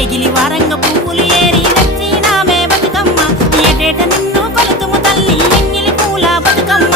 ఏగిలి వారంగ పువ్వులు ఏరి వచ్చినామే బతుకమ్మ ఏటేట నిన్ను కొలుతుము తల్లి ఎంగిలి పూల బతుకమ్మ